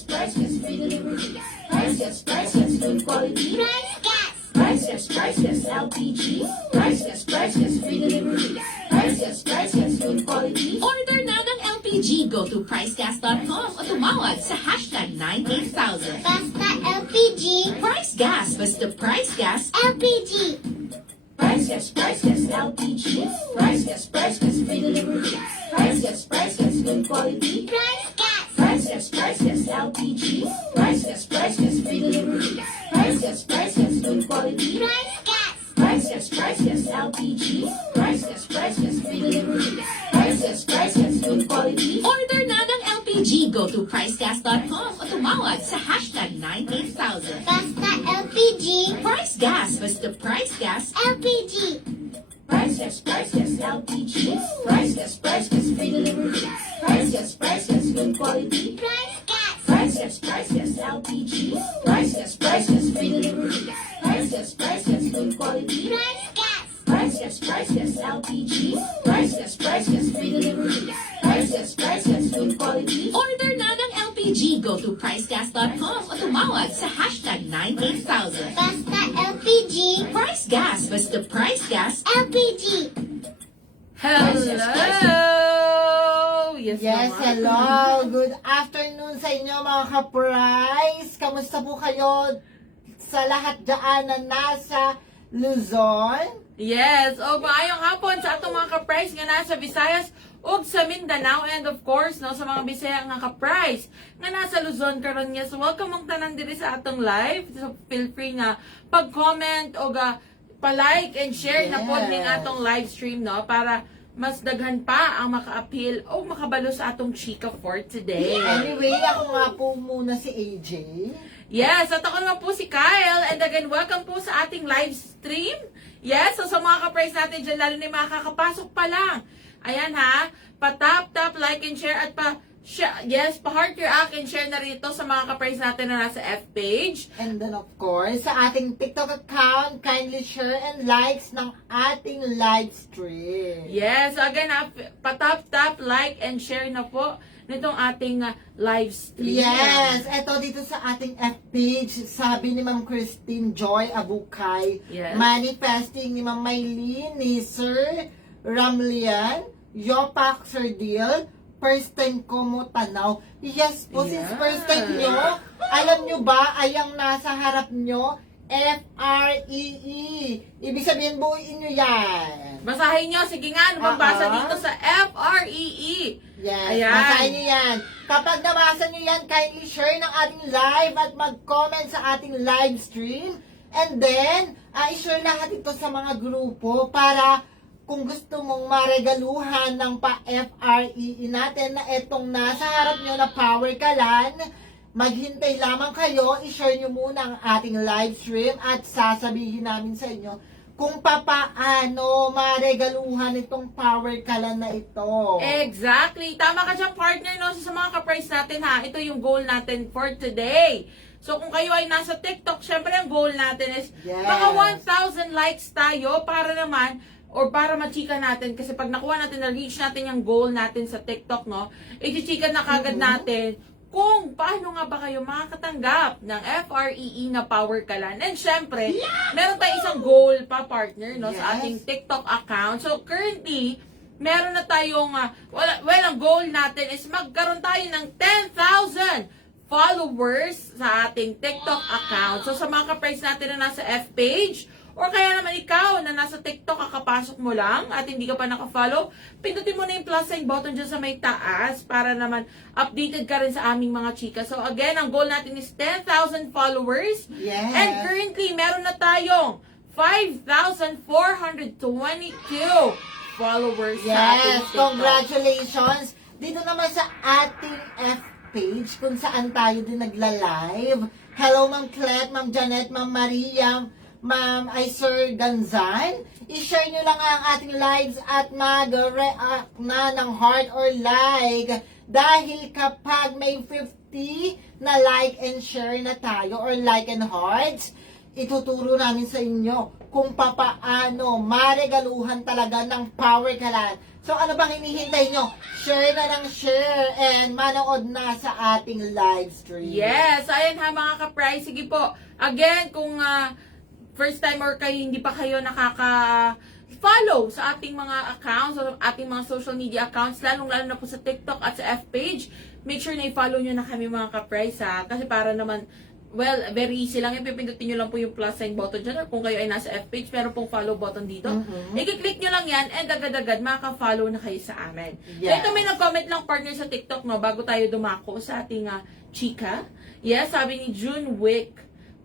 priceless, free delivery. Priceless, good quality. Priceless, LPG. Priceless, free delivery. Priceless, good quality. Order na ng LPG. Go to pricegas.com o tumawag sa hashtag 98000. Basta LPG. Price Gas. Basta Price Gas. LPG. Priceless, LPG. Priceless, free delivery. Priceless, good quality. Price gas. Priceless, LPG. Priceless, free delivery. Priceless, good quality. Price gas. Priceless, LPG. Priceless, free delivery. Priceless, good quality. Order na ng LPG. Go to pricegas.com o tumawag sa hashtag 98000. Basta LPG. Price Gas. Basta Price Gas. LPG. Priceless, LPG. Priceless, free delivery. Priceless, good quality. Price gas. Priceless, LPG. Priceless, free delivery. Priceless, good quality. Price gas. Priceless, LPG. Priceless, free delivery. Priceless, good quality. Order na ng LPG. Go to pricegas.com o tumawag sa hashtag 98000. Basta LPG. Price Gas. Basta Price Gas. LPG. Hello! Yes, Yes, naman. hello. Good afternoon sa inyo mga ka-price. Kamusta po kayo sa lahat dyan na nasa Luzon? Yes, o maayong hapon sa atong mga ka-price nga nasa Visayas ug sa Mindanao, and of course no sa mga Bisaya nga ka-price nga nasa Luzon karon niya. So welcome mong tanan diri sa atong live. So feel free na pag-comment o pa-like and share na pod ning atong live stream no para mas daghan pa ang maka-appeal o makabalo sa atong chika for today. Anyway, ako nga po muna si AJ. Yes, at ako naman po si Kyle. And again, welcome po sa ating live stream. Yes, so sa mga ka-price natin dyan, lalo na yung mga kakapasok pa lang. Ayan ha, pa-tap, like, and share. At pa-heart your act and share na rito sa mga ka-price natin na nasa F page. And then of course, sa ating TikTok account, kindly share and likes ng ating live stream. Yes, so again ha, pa-tap, like, and share na po nitong ating live stream. Yes, eto dito sa ating F page, sabi ni Ma'am Christine Joy Abukay, Yes. manifesting ni Ma'am Maylene, ni Sir Ramlian, Yopak Sir Deal, first time ko mo tanaw. Yes po, since Yeah. first time nyo, alam nyo ba, ay ang nasa harap nyo, F-R-E-E. Ibig sabihin, buuin nyo yan. Basahin nyo, sige nga, ano bang basa Oo. dito sa F-R-E-E? Yes, Ayan. basahin nyo yan. Kapag nabasa nyo yan, kindly share ng ating live at mag-comment sa ating live stream. And then, i-share lahat ito sa mga grupo para kung gusto mong maregaluhan ng pa-FREE natin na etong nasa harap nyo na power kalan, maghintay lamang kayo, i-share nyo muna ang ating live stream at sasabihin namin sa inyo kung papaano maregaluhan itong power kalan na ito. Exactly. Tama ka dyan, partner, no? So, sa mga ka-price natin, ha, ito yung goal natin for today. So, kung kayo ay nasa TikTok, syempre, ang goal natin is Yes. mga 1,000 likes tayo para naman, or para machika natin, kasi pag nakuha natin, na-reach natin yung goal natin sa TikTok, no? I-chika na kagad natin kung paano nga ba kayo makakatanggap ng FREE na power kalan. And syempre, meron tayong isang goal pa, partner, no, sa Yes. ating TikTok account. So, currently, meron na tayong, ang goal natin is magkaroon tayo ng 10,000 followers sa ating TikTok account. So, sa mga ka-price natin na nasa F page, or kaya naman ikaw na nasa TikTok, kakapasok mo lang at hindi ka pa nakafollow, pindutin mo na yung plus sign button dyan sa may taas para naman updated ka rin sa aming mga chika. So again, ang goal natin is 10,000 followers. Yes. And currently, meron na tayong 5,422 followers sa ating Yes, TikTok. congratulations! Dito naman sa ating F page kung saan tayo din nagla-live. Hello, Ma'am Clet, Ma'am Janet, Ma'am Maria, Ma'am Sir Ganzan. I-share nyo lang ang ating lives at mag-react na ng heart or like. Dahil kapag may 50 na like and share na tayo or like and hearts, ituturo namin sa inyo kung papaano maregaluhan talaga ng Power Kalan. So ano bang hinihintay nyo? Share na ng share and manood na sa ating live stream. Yes, ayan ha mga ka-price. Sige po. Again, kung first time or kayo hindi pa kayo nakaka-follow sa ating mga accounts o ating mga social media accounts, lalong-lalo na po sa TikTok at sa F-page, make sure na i-follow nyo na kami mga ka-price ha. Kasi para naman, well, very easy lang. Ipipindutin nyo lang po yung plus sign button dyan or kung kayo ay nasa F-page, meron pong follow button dito. I-click nyo lang yan and agad-agad makaka-follow na kayo sa amin. Yes. So ito may nag-comment lang partner sa TikTok no, bago tayo dumako sa ating chika. Yes, sabi ni June Wick,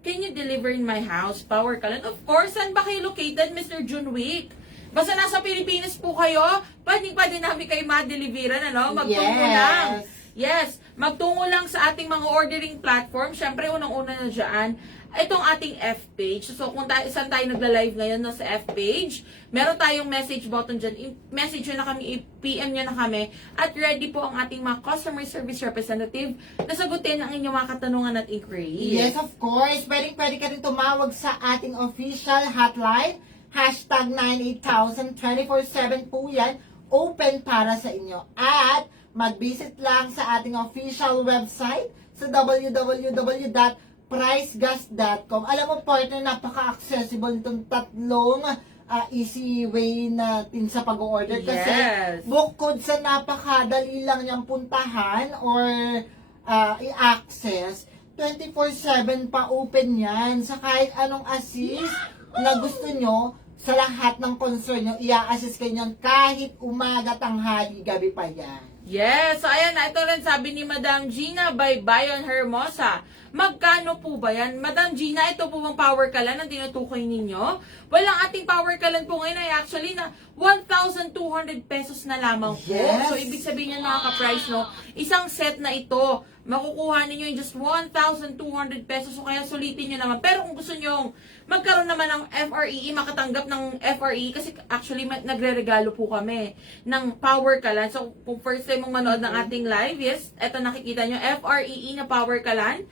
can you deliver in my house, Power Kalan? Of course, saan ba kayo located, Mr. June Wick? Basta nasa Pilipinas po kayo, pwede namin kayo ma-deliveran, ano? Magtungo lang. Yes, magtungo lang sa ating mga ordering platform. Siyempre, unang-una na dyan, itong ating F-page. So, kung saan tayo nagla-live ngayon no, sa F-page, meron tayong message button dyan. I-message nyo na kami, i-PM nyo na kami. At ready po ang ating mga customer service representative na sagutin ang inyong mga katanungan at inquiries. Yes, of course. Pwede ka rin tumawag sa ating official hotline. Hashtag 98000. 24/7 po yan. Open para sa inyo. At mag-visit lang sa ating official website sa www.pricegas.com. Alam mo, partner, napaka-accessible nitong tatlong easy way natin sa pag-order. Kasi Yes. bukod sa napakadali lang niyang puntahan or i-access, 24/7 pa open yan. Sa kahit anong assist na gusto nyo, sa lahat ng concern nyo, i-assist kayo niyan kahit umaga, tanghali, gabi pa yan. Yes, so ayan na, ito rin sabi ni Madam Gina by Bayon Hermosa. Magkano po ba yan? Madam Gina, ito po bang Power Kalan ang tinutukoy ninyo? Walang ating Power Kalan po ngayon ay actually na 1,200 pesos na lamang po. Yes. So, ibig sabihin niya mga ka-price, no? Isang set na ito, makukuha ninyo yung just 1,200 pesos. So, kaya sulitin nyo naman. Pero kung gusto nyo magkaroon naman ng FREE, makatanggap ng FREE, kasi actually nagre-regalo po kami ng Power Kalan. So, kung first time mong manood ng ating live, yes, eto nakikita nyo, FREE na Power Kalan.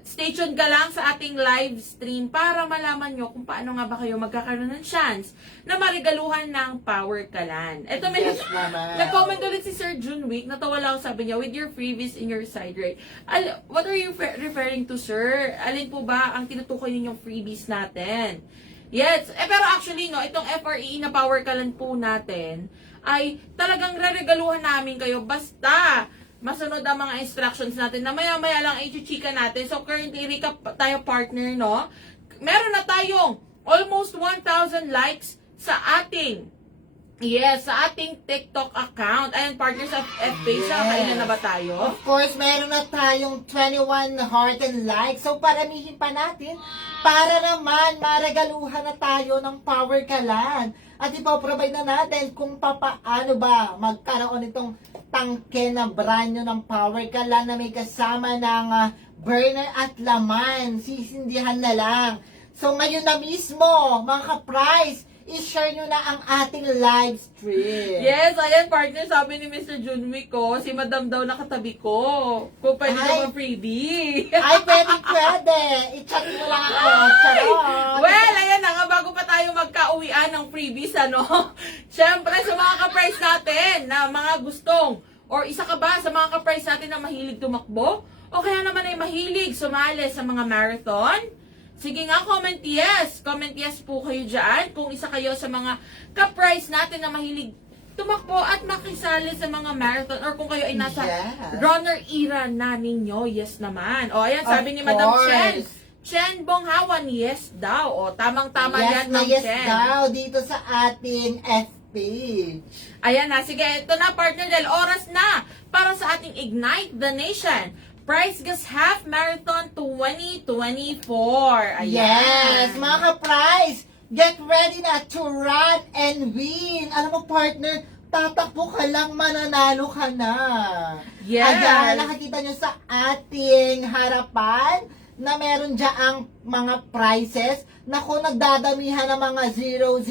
Stay tuned ka lang sa ating live stream para malaman nyo kung paano nga ba kayo magkakaroon ng chance na marigaluhan ng Power Kalan. Ito may Yes, naman. nag-comment ulit si Sir June Week, natawa lang sabi niya, with your freebies in your side rate. What are you referring to, sir? Alin po ba ang tinutukoy ninyong freebies natin? Yes, pero actually, no, itong FRE na Power Kalan po natin ay talagang reregaluhan namin kayo basta masunod ang mga instructions natin na maya-maya lang i-chika natin. So, currently, recap tayo partner, no? Meron na tayong almost 1,000 likes sa ating sa ating TikTok account. Ayan, partners of F-page. Yes. Nakailan na ba tayo? Of course, meron na tayong 21 heart and likes. So, paramihin pa natin para naman maregaluhan na tayo ng Power Kalan. At ipaprovide na natin kung papaano ba magkaroon itong tangke na brand nyo ng Power Kalan na may kasama ng burner at laman. Sisindihan na lang. So, ngayon na mismo, mga ka-price, i-share nyo na ang ating live stream. Yes, ayan partner, sabi ni Mr. Junwick ko, si Madam daw nakatabi ko. Kung pwede Ay. naman freebie. Ay, pwede. I-chat mo lang ako. Charot. Well, ayan na nga, bago pa tayo magka-uwian ng freebies, ano? Siyempre, sa mga ka-price natin na mga gustong, or isa ka ba sa mga ka-price natin na mahilig tumakbo? O kaya naman ay mahilig sumali sa mga marathon? Sige nga, comment yes. Comment yes po kayo dyan. Kung isa kayo sa mga ka-price natin na mahilig tumakbo at makisali sa mga marathon or kung kayo ay nasa Yes. runner era na ninyo, yes naman. O ayan, sabi Of ni Madam Chen. course. Chen Bonghawan, yes daw. O, tamang-tama Yes yan, na Ma'am yes Chen. daw dito sa ating FB. Ayan na, sige, ito na partner dahil oras na para sa ating Ignite the Nation Price Gas Half Marathon 2024. Ayan. Yes, mga ka-price, get ready na to run and win. Alam mo, partner, tatakbo ka lang, mananalo ka na. Yes. Ayan, nakikita nyo sa ating harapan na meron dyan mga prizes. Naku, nagdadamihan ng mga 000.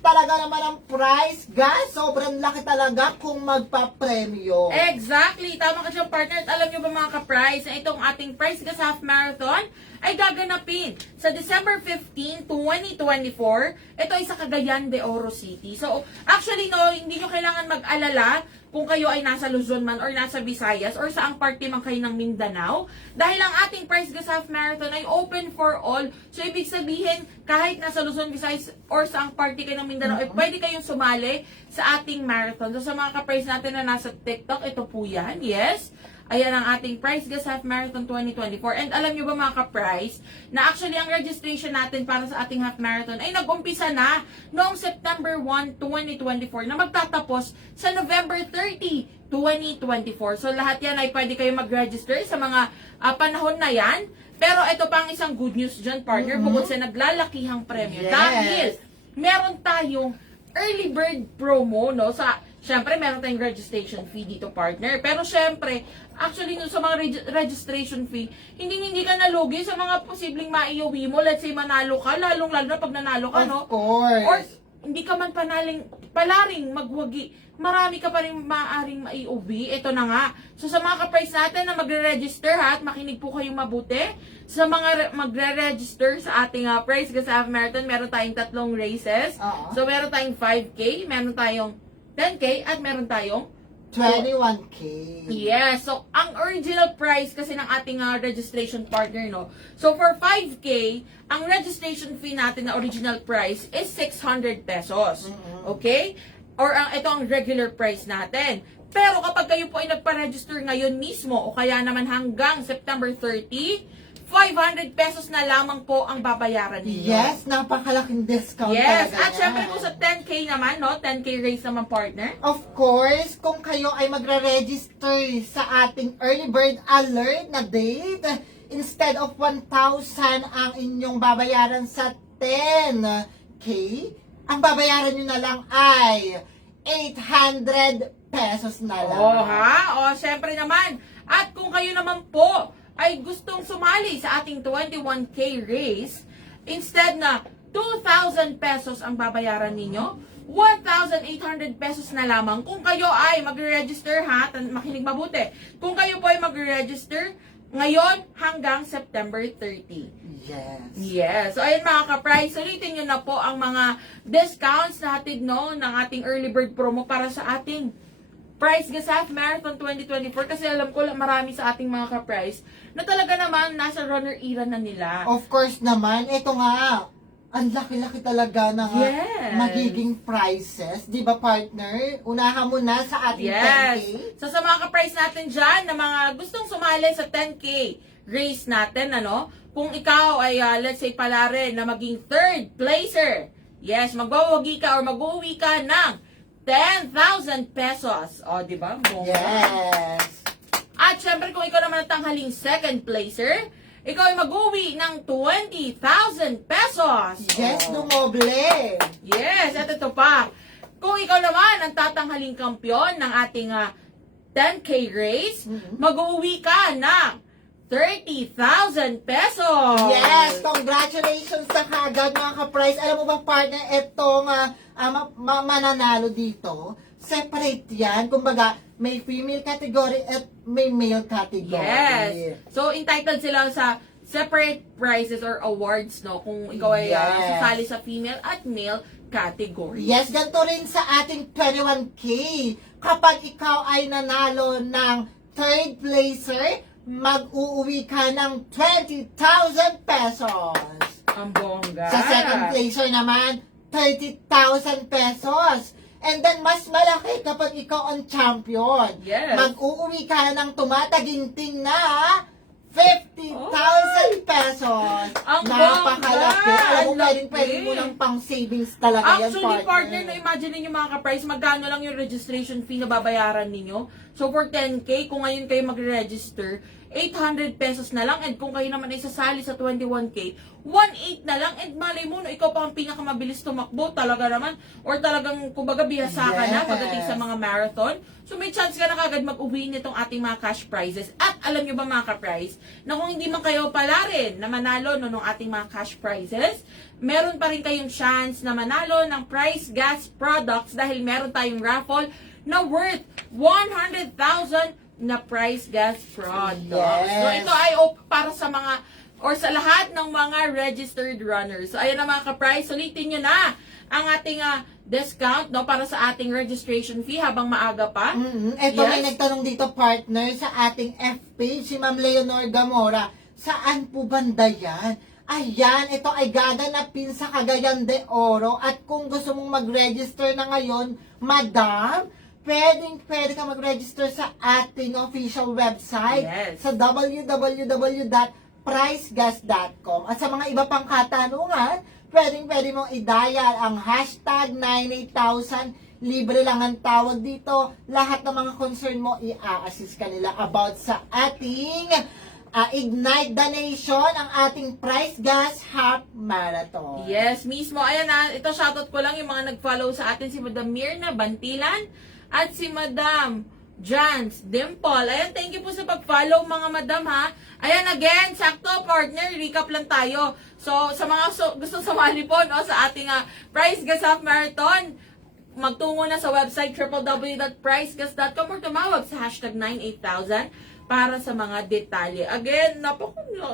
talaga naman ang prize, guys. Sobrang laki talaga kung magpa-premyo. Exactly. Tama ka siyang partner. At alam nyo ba mga ka-price na itong ating Price Gas Half Marathon ay gaganapin sa December 15, 2024. Ito ay sa Cagayan de Oro City. So, actually, no, hindi nyo kailangan mag-alala kung kayo ay nasa Luzon man or nasa Visayas or saang parte man kayo ng Mindanao. Dahil ang ating Price Gas Half Marathon ay open for all. So, ibig sabihin, kahit nasa Luzon, Visayas or saang parte kayo ng Mindanao, ay pwede kayong sumali sa ating marathon. So, sa mga ka-price natin na nasa TikTok, ito po yan. Yes. Ayan ang ating Price Gas Half Marathon 2024. And alam nyo ba mga ka-price, na actually ang registration natin para sa ating half marathon ay nag-umpisa na noong September 1, 2024 na magtatapos sa November 30, 2024. So lahat yan ay pwede kayo mag-register sa mga panahon na yan. Pero ito pa ang isang good news dyan, partner, bukod sa naglalakihang premyo. Yes. Dahil meron tayong early bird promo, no? Siyempre, meron tayong registration fee dito, partner. Pero siyempre, actually, no, sa mga registration fee, hindi ka nalugi sa mga posibleng maiuwi mo. Let's say, manalo ka, lalong-lalo na pag nanalo ka, no? Of course. Or, hindi ka man palaring magwagi. Marami ka pa rin maaaring maiuwi. Ito na nga. So, sa mga ka-price natin na magre-register, ha, at makinig po kayong mabuti. Sa mga magre-register sa ating Price Gas Half Marathon, meron tayong 3 races. So, meron tayong 5K, meron tayong 10K, at meron tayong 21K. Yes. So, ang original price kasi ng ating registration partner, no? So, for 5K, ang registration fee natin na original price is 600 pesos. Okay? Or ito ang regular price natin. Pero kapag kayo po ay nagpa-register ngayon mismo o kaya naman hanggang September 30, 500 pesos na lamang po ang babayaran ninyo. Yes, napakalaking discount Yes. talaga At syempre po sa 10K naman, no? 10K race naman, partner. Of course, kung kayo ay magre-register sa ating early bird alert na date, instead of 1,000 ang inyong babayaran sa 10K, ang babayaran nyo na lang ay 800 pesos na lang. Oh, ha? O, syempre naman. At kung kayo naman po ay gustong sumali sa ating 21K race, instead na 2,000 pesos ang babayaran ninyo, 1,800 pesos na lamang kung kayo ay magre-register, ha? Makinig mabuti. Kung kayo po ay magre-register ngayon hanggang September 30. Yes. Yes. So, ayun mga ka-price, ulitin nyo na po ang mga discounts natin, no, ng ating early bird promo para sa ating Price Gas Half Marathon 2024 kasi alam ko marami sa ating mga ka-price na talaga naman nasa runner era na nila. Of course naman, ito nga, ang laki-laki talaga ng Yes. magiging prices. Di ba, partner? Unahan mo na sa ating 10K. Yes. So sa mga ka-price natin dyan na mga gustong sumali sa 10K race natin, ano, kung ikaw ay let's say pala rin na maging third placer, yes, magwawagi ka or mag-uwi ka ng 10,000 pesos. O, di ba? Yes. At syempre, kung ikaw naman ang tanghaling second placer, ikaw ay mag-uwi ng 20,000 pesos. Yes, O. dumoble. Yes, at ito pa. Kung ikaw naman ang tatanghaling kampyon ng ating 10K race, mag-uwi ka ng 30,000 pesos. Yes, congratulations sa kagad mga ka-price. Alam mo ba, partner, itong mananalo dito, separate yan. Kumbaga, may female category at may male category. Yes. So, entitled sila sa separate prizes or awards, no? Kung ikaw ay Yes. sasali sa female at male category. Yes, ganito rin sa ating 21K. Kapag ikaw ay nanalo ng third placer, mag-uuwi ka ng 20,000 pesos. Ang bongga. Sa second placer naman, 30,000 pesos. And then, mas malaki kapag ikaw ang champion. Yes. Mag-uuwi ka ng tumataginting na 50,000 pesos. Ang Napakalaki. bongga! Alam mo, Ang pwede mo laki. ng pang savings talaga yan, Actually, partner, no, imagine ninyo mga ka-price, magkano lang yung registration fee na babayaran ninyo. So, for 10K, kung ngayon kayo magre-register, 800 pesos na lang. And kung kayo naman ay sasali sa 21K, 1.8 na lang. And malay mo, no, ikaw pa ang pinakamabilis tumakbo talaga naman. Or talagang, kumbaga, bihasa ka na Yes. pagdating sa mga marathon. So, may chance ka na kagad mag-uwi nitong ating mga cash prizes. At alam nyo ba mga ka-price, na kung hindi man kayo pala rin na manalo no, nung ating mga cash prizes. Meron pa rin kayong chance na manalo ng Price Gas products dahil meron tayong raffle na worth 100,000 na Price Gas products. Yes. So ito ay para sa mga or sa lahat ng mga registered runners. So ayan na mga ka-price, ulitin nyo na ang ating discount no para sa ating registration fee habang maaga pa. Ito Yes. may nagtanong dito, partner, sa ating FB, si Ma'am Leonor Gamora. Saan po banda yan? Ayan, ito ay gaganapin sa Cagayan de Oro. At kung gusto mong mag-register na ngayon, madam, pwede ka mag-register sa ating official website Yes. sa www.pricegas.com. At sa mga iba pang katanungan, pwede mong i-dial ang hashtag 98000. Libre lang ang tawag dito. Lahat ng mga concern mo, i-assist ka nila about sa ating Ignite the Nation, ang ating Price Gas Half Marathon. Yes, mismo. Ayan na, ito shoutout ko lang yung mga nag-follow sa atin, si Madam Mirna Bantilan at si Madam Jans Dimple. Ayan, thank you po sa pag-follow mga madam ha. Ayan, again, sakto partner, recap lang tayo. So, sa mga gusto sumali po no, sa ating Price Gas Half Marathon, magtungo na sa website www.pricegas.com or tumawag sa hashtag 98000 para sa mga detalye. Again,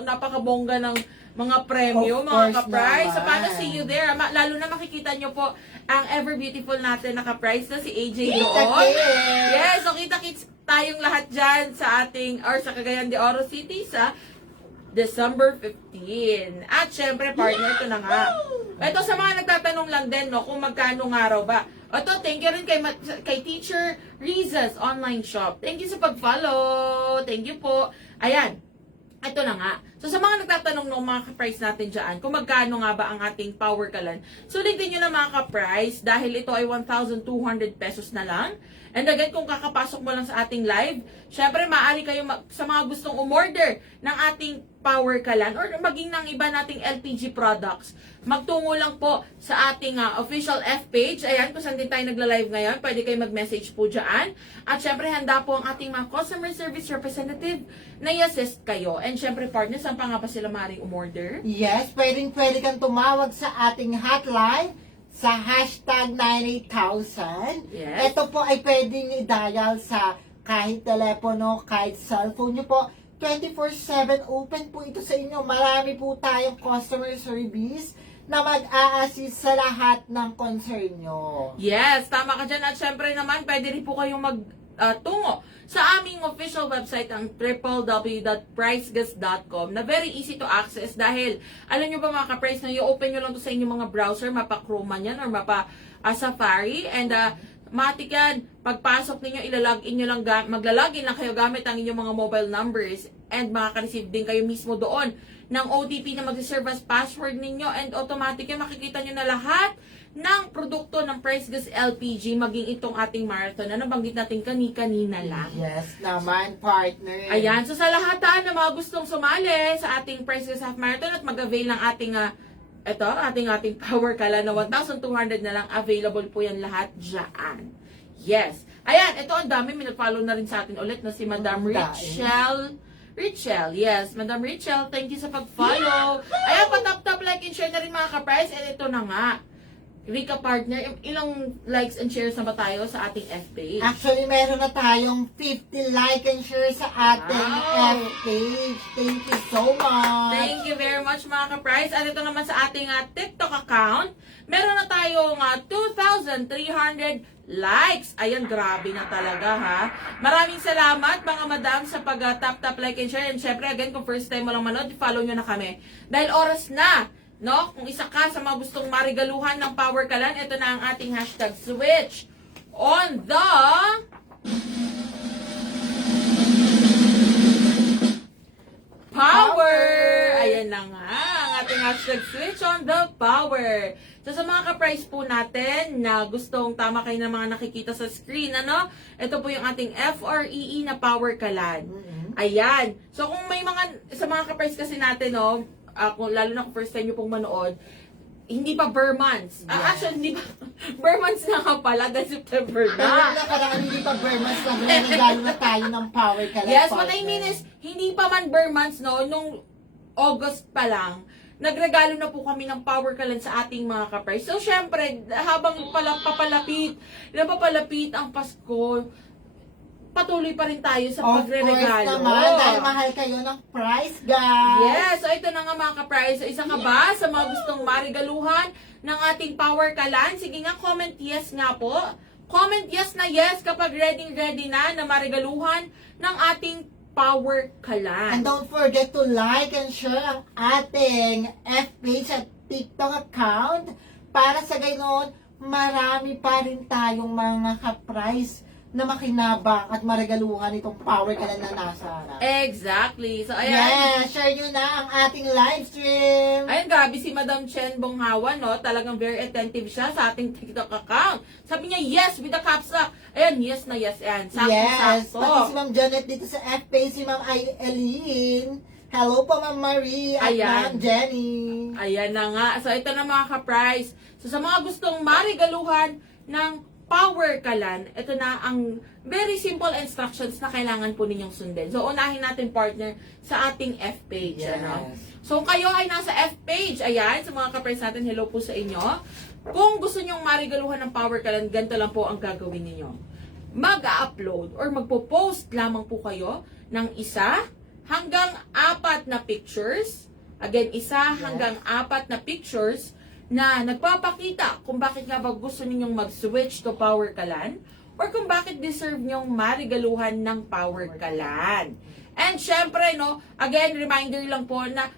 napakabongga ng mga premyo, Of mga course ka-price. So, naman. paano see you there? Lalo na makikita nyo po ang ever beautiful natin na ka-price na si AJ doon. Kita-kits! Yes, so kita-kits tayong lahat dyan sa ating, or sa Cagayan de Oro City sa December 15. At syempre, partner, ito na nga. Ito sa mga nagtatanong lang din, no, kung magkano nga raw ba. Ito, thank you rin kay Teacher Rizas Online Shop. Thank you sa pag-follow. Thank you po. Ayan. Ito na nga. So, sa mga nagtatanong ng mga ka-price natin dyan, kung magkano nga ba ang ating power kalan, sulitin nyo na mga ka-price dahil ito ay 1,200 pesos na lang. And again, kung kakapasok mo lang sa ating live, syempre, maaari kayo sa mga gustong umorder ng ating power kalan or maging ng iba nating LPG products, magtungo lang po sa ating official F page. Ayan, kung saan din tayo nagla-live ngayon, pwede kayo mag-message po dyan. At syempre, handa po ang ating mga customer service representative na i-assist kayo. And syempre, partners, saan pa nga ba sila maaaring umorder? Yes, pwede kang tumawag sa ating hotline sa hashtag 98000. Yes. Ito po ay pwedeng i-dial sa kahit telepono, kahit cellphone nyo po. 24/7 open po ito sa inyo. Marami po tayong customer service na mag-a-assist sa lahat ng concern nyo. Yes, tama ka dyan. At syempre naman, pwede rin po kayong magtungo sa aming official website ang www.pricegas.com na very easy to access dahil alam nyo ba mga ka-price na i-open nyo lang to sa inyong mga browser, mapa Chrome man yan or mapa Safari, and matik yan, pagpasok ninyo, ilalagin nyo lang, maglalagin lang kayo gamit ang inyong mga mobile numbers and makaka-receive din kayo mismo doon ng OTP na mag-serve as password ninyo and automatic yan, makikita nyo na lahat ng produkto ng Price Gas LPG, maging itong ating marathon na nabanggit natin kanina lang. Yes naman, partner. Ayan, so sa lahat na mga gustong sumali sa ating Price Gas Half Marathon at mag-avail ng ating ating power kala na 1,200 na lang, available po yan lahat dyan. Yes. Ayan, ito ang dami, minag-follow na rin sa atin ulit na si Madam Richel, yes, Madam Richel, thank you sa pag-follow. Ayan, pa-tap-tap, like and share na rin mga ka-price. And ito na nga, Rika partner, ilang likes and shares na ba tayo sa ating FB? Actually, meron na tayong 50 like and share sa ating Wow. FB. Thank you so much. Thank you very much mga ka-price. At ito naman sa ating TikTok account, meron na tayong 2,300 likes. Ayan, grabe na talaga ha. Maraming salamat mga madam sa pag-tap-tap, like and share. And syempre, again, kung first time mo lang manood, follow nyo na kami. Dahil oras na, no? Kung isa ka sa mga gustong marigaluhan ng power kalan, ito na ang ating hashtag switch on the power. Ayan na nga, ang ating hashtag switch on the power. So sa mga ka-price po natin na gustong tama kayo ng mga nakikita sa screen, ano? Ito po yung ating FREE na power kalan. Ayan. So kung may sa mga ka-price kasi natin, no, lalo na kung first time nyo pong manood, hindi pa bare months. Actually, hindi pa. Bare months na nga pala, dahil September Pero na. nakaraan hindi pa bare months na nanalo na tayo ng power kalat. Yes, what I mean is, hindi pa man bare months, no, nung August pa lang, nagregalo na po kami ng power kalan sa ating mga ka-price. So, syempre, habang papalapit ang Pasko, patuloy pa rin tayo sa Of course pagre-regalo. naman, dahil mahal kayo ng price, guys. Yes, so ito na nga mga ka-price. So, isa ka ba sa mga gustong marigaluhan ng ating power kalan? Sige nga, comment yes nga po. Comment yes na yes kapag ready na marigaluhan ng ating power kalan. And don't forget to like and share ang ating F-page at TikTok account para sa ganoon, marami pa rin tayong mga ka-price na makinabang at marigaluhan itong power kalan na nasa harap. Exactly. So, ayan. Yeah, share nyo na ang ating live stream. Ayun, grabe si Madam Chen Bonghawan, no? Talagang very attentive siya sa ating TikTok account. Sabi niya, yes, with the caps lock. Ayan, yes na yes. Ayan, Yes, sakto-sakto. pati si Ma'am Janet dito sa F-page, si Ma'am Eileen. Hello po, Ma'am Marie at Ayan. Ma'am Jenny. Ayan na nga. So, ito na mga ka-price. So, sa mga gustong marigaluhan ng power kalan, ito na ang very simple instructions na kailangan po ninyong sundin. So, unahin natin, partner, sa ating F-page. Yes. Ano? So, kayo ay nasa F-page. Ayan, sa mga ka-price natin, hello po sa inyo. Kung gusto nyong marigaluhan ng power kalan, ganito lang po ang gagawin ninyo. Mag-upload or magpo-post lamang po kayo ng 1 hanggang 4 na pictures. Again, 1 hanggang 4 na pictures na nagpapakita kung bakit nga ba gusto ninyong mag-switch to power kalan or kung bakit deserve nyong marigaluhan ng power kalan. And syempre, no, again, reminder lang po na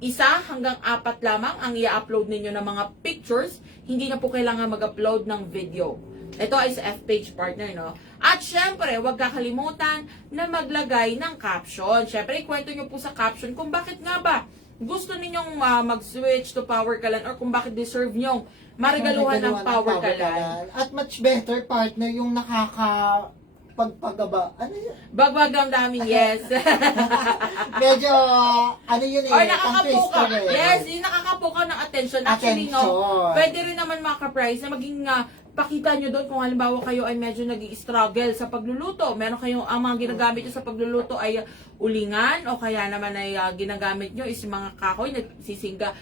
1 hanggang 4 lamang ang i-upload ninyo ng mga pictures. Hindi na po kailangan mag-upload ng video. Ito ay sa F-page, partner, no? At syempre, huwag kakalimutan na maglagay ng caption. Syempre, ikwento nyo po sa caption kung bakit nga ba gusto ninyong mag-switch to power kalan or kung bakit deserve nyong marigaluhan ng power kalan. At much better, partner, yung pagpagaba. Ano yun? Bagwag ang daming yes. Medyo, ano yun eh, Or pang nakakapuka. twister eh. Yes, yung nakakapuka ng attention. Actually, no, Attention. pwede rin naman mga ka-price na maging pakita nyo doon kung halimbawa kayo ay medyo nag-i-struggle sa pagluluto. Meron kayong, ang mga ginagamit nyo sa pagluluto ay ulingan o kaya naman ay ginagamit nyo is mga kahoy, nagsisiga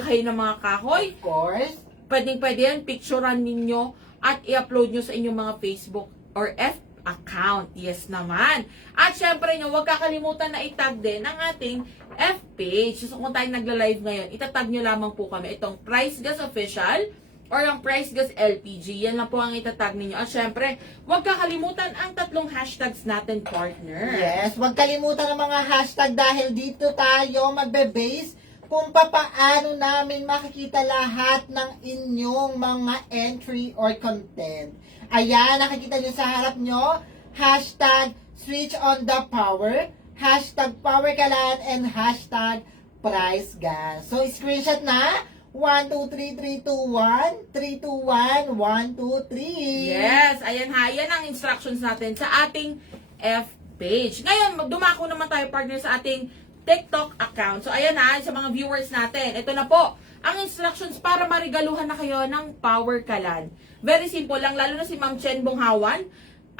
kayo ng mga kahoy. Of course. Pwede yan, picturean ninyo at i-upload nyo sa inyong mga Facebook or F account. Yes naman. At syempre nyo, huwag kakalimutan na itag din ang ating F-page. So kung tayo nagla-live ngayon, itatag nyo lamang po kami itong Price Gas Official or ang Price Gas LPG. Yan lang po ang itatag ninyo. At syempre, huwag kakalimutan ang 3 hashtags natin, partner. Yes, huwag kalimutan ang mga hashtag dahil dito tayo magbe-base kung papaano namin makikita lahat ng inyong mga entry or content. Ayan, nakikita nyo sa harap nyo, hashtag switch on the power, hashtag power kalan, and hashtag price gas. So, screenshot na, 1, 2, 3, 3, 2, 1, 3, 2, 1, 1, 2, 3. Yes, ayan ha. Yan ang instructions natin sa ating F-page. Ngayon, dumako naman tayo, partner, sa ating TikTok account. So, ayan ha, sa mga viewers natin. Ito na po, ang instructions para marigaluhan na kayo ng power kalan. Very simple lang, lalo na si Ma'am Chen Bonghawan.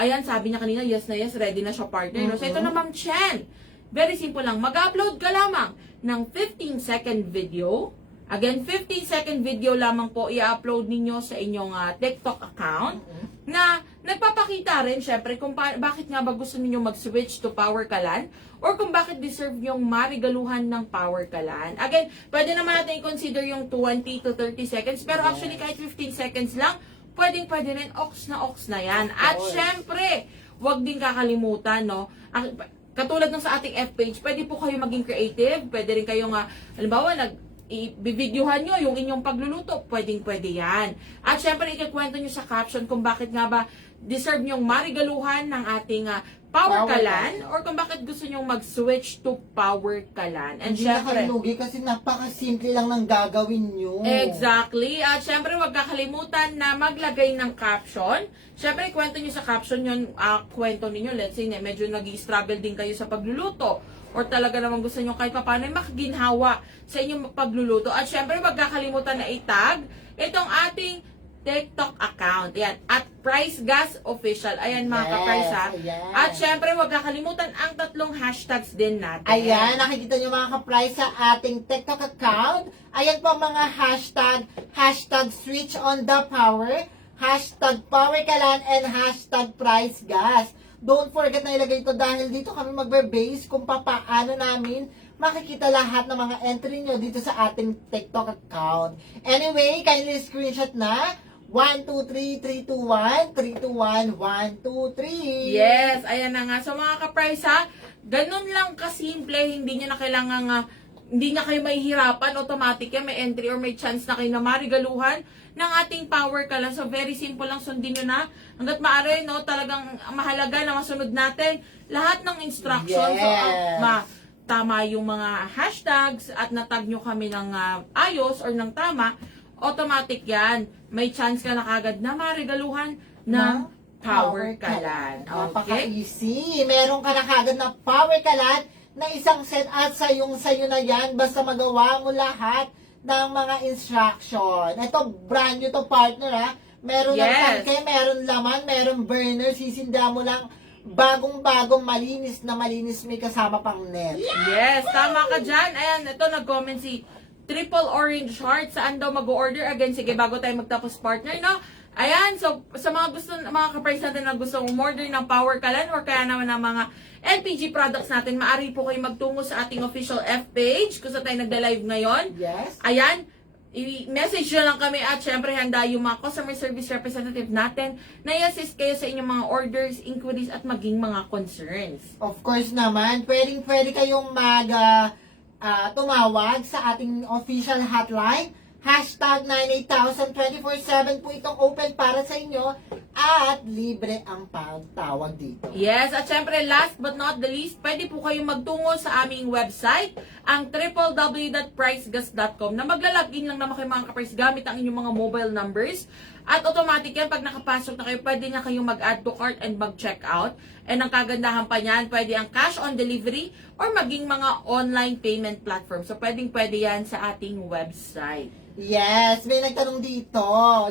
Ayan, sabi niya kanina, yes na yes, ready na siya, partner. No? So, ito na, Ma'am Chen. Very simple lang. Mag-upload ka lamang ng 15-second video. Again, 15-second video lamang po i-upload ninyo sa inyong TikTok account na nagpapakita rin, syempre, kung bakit nga ba gusto ninyo mag-switch to power kalan or kung bakit deserve yung marigaluhan ng power kalan. Again, pwede naman natin i-consider yung 20 to 30 seconds, pero actually kahit 15 seconds lang, pwede rin, ox na yan. At syempre, wag din kakalimutan, no, katulad ng sa ating F-page, pwede po kayo maging creative, pwede rin kayong, halimbawa, i-videohan nyo yung inyong pagluluto, pwede yan. At syempre, ikikwento nyo sa caption kung bakit nga ba deserve nyong marigaluhan ng ating power kalan or kung bakit gusto nyong mag-switch to power kalan. And Hindi na syempre, kayo lugi kasi napakasimple lang ng gagawin nyo. exactly. At syempre, huwag kakalimutan na maglagay ng caption. Syempre, kwento nyo sa caption yun, kwento ninyo. Let's say, medyo nag-i-struggle din kayo sa pagluluto. Or talaga naman gusto nyo kahit paano makaginhawa sa inyong pagluluto. At syempre, huwag kakalimutan na itag itong ating TikTok account. Ayan, at Price Gas Official. Ayan mga Yes, ka-price ha. ayan. At syempre, huwag kakalimutan ang 3 hashtags din natin. Ayan, nakikita nyo mga ka-price sa ating TikTok account. Ayan po ang mga hashtag, hashtag switch on the power, hashtag power kalan, and hashtag price gas. Don't forget na ilagay ito dahil dito kami magbe-base kung paano namin makikita lahat ng mga entry nyo dito sa ating TikTok account. Anyway, kindly screenshot na 1, 2, 3, 3, 2, 1, 3, 2, 1, 1, 2, 3. Yes, ayan na nga. So mga ka-price ha, ganun lang kasimple, hindi nyo na kailangan hindi na kayo mahihirapan, automatic yan, may entry or may chance na kayo na marigaluhan ng ating power kalan. So very simple lang, sundin nyo na. Hanggat maaari, no, talagang mahalaga na masunod natin lahat ng instructions. Yes. So, tama yung mga hashtags at natag nyo kami ng ayos or ng tama, automatic yan. May chance ka na kagad na marigaluhan ng power kalan. Okay? Napaka-easy. Meron ka na kagad na power kalan na isang set at sayo na yan. Basta magawa mo lahat ng mga instruction. Ito, brand new to partner ha. Meron ng Yes. tangke, meron laman, meron burner. Sisinda mo lang bagong-bagong malinis na malinis, may kasama pang net. Yes, tama ka dyan. Ayan, ito nag-comment si Triple Orange Heart. Saan daw mag-order? Again, sige, bago tayo magtapos partner, no? Ayan, so sa mga ka-price natin na gusto umorder ng power kalan or kaya naman ng mga LPG products natin, maaari po kayo magtungo sa ating official F page kung saan tayo nagda-live ngayon. Yes. Ayan, i-message nyo lang kami at syempre handa yung mga customer service representative natin na i-assist kayo sa inyong mga orders, inquiries at maging mga concerns. Of course naman, pwede kayong tumawag sa ating official hotline. Hashtag 98000, 24/7 po itong open para sa inyo at libre ang pagtawag dito. Yes, at syempre last but not the least, pwede po kayong magtungo sa aming website, ang www.pricegas.com na maglalagin lang naman kayo mga ka-price gamit ang inyong mga mobile numbers. At automatic yan, pag nakapasok na kayo, pwede na kayong mag-add to cart and mag-check out. And ang kagandahan pa niyan, pwede ang cash on delivery or maging mga online payment platform. So pwede yan sa ating website. Yes, may nagtanong dito.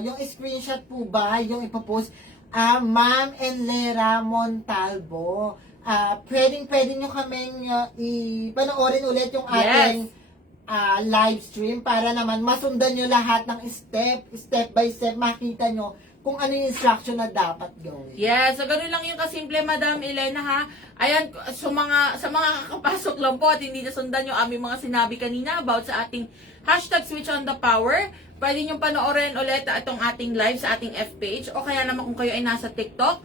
Yung screenshot po ba, yung ipopost, Ma'am Enlera Montalvo. Pwede nyo kaming ipanoorin ulit yung ating live stream para naman masundan nyo lahat ng step by step, makita nyo kung ano yung instruction na dapat gawin. Yes, so ganun lang yung kasimple, Madam Elena ha. Ayan, sa mga kakapasok lang po at hindi nasundan yung aming mga sinabi kanina about sa ating hashtag switch on the power, pwede nyo panoorin ulit itong ating live sa ating F page o kaya naman kung kayo ay nasa TikTok,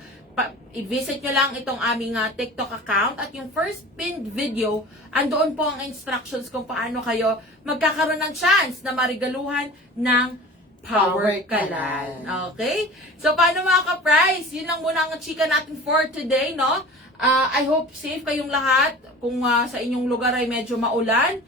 i-visit nyo lang itong aming TikTok account at yung first pinned video, andoon po ang instructions kung paano kayo magkakaroon ng chance na marigaluhan ng power kalan. Okay? So, paano mga ka-price? Yun lang muna ang chika natin for today, no? I hope safe kayong lahat. Kung sa inyong lugar ay medyo maulan,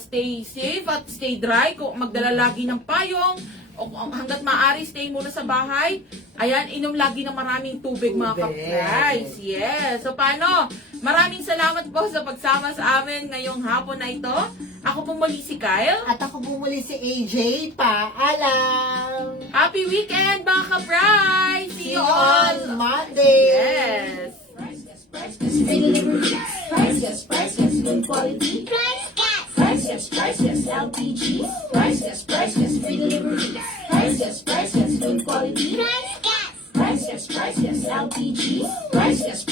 stay safe at stay dry. Kung magdala lagi ng payong, o hanggat maaari, stay muna sa bahay. Ayan, inom lagi ng maraming tubig, mga ka-price. Yes. So, paano? Maraming salamat po sa pagsama sa amin ngayong hapon na ito. Ako po muli si Kyle. At ako bumuli si AJ. Paalam! Happy weekend, mga ka-price! See you all! on Monday! Yes! Price Gas, free delivery. Price Gas, good quality. Price gas. Price Gas, LPG. Price Gas, free delivery. Price Gas, good quality. Price gas. Price Gas, LPG. Price Gas,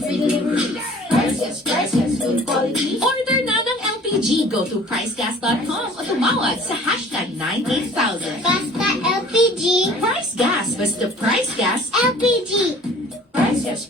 free delivery. Price Gas, good quality. Order na ng LPG. Go to pricegas.com o tumawag sa hashtag 98000. Basta LPG. Price Gas. Basta Price Gas. LPG. Price Gas,